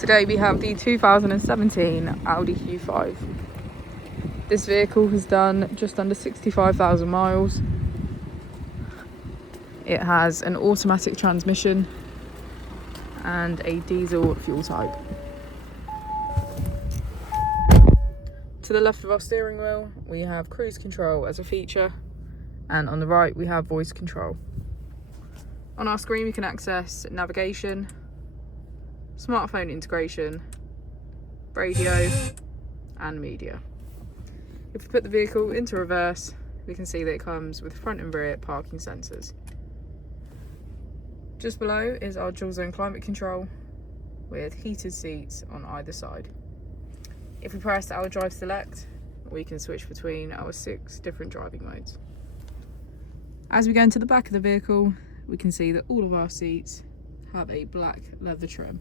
Today we have the 2017 Audi Q5. This vehicle has done just under 65,000 miles. It has an automatic transmission and a diesel fuel type. To the left of our steering wheel we have cruise control as a feature, and on the right we have voice control. On our screen we can access navigation, smartphone integration, radio and media. If we put the vehicle into reverse, we can see that it comes with front and rear parking sensors. Just below is our dual zone climate control with heated seats on either side. If we press our drive select, we can switch between our 6 different driving modes. As we go into the back of the vehicle, we can see that all of our seats have a black leather trim.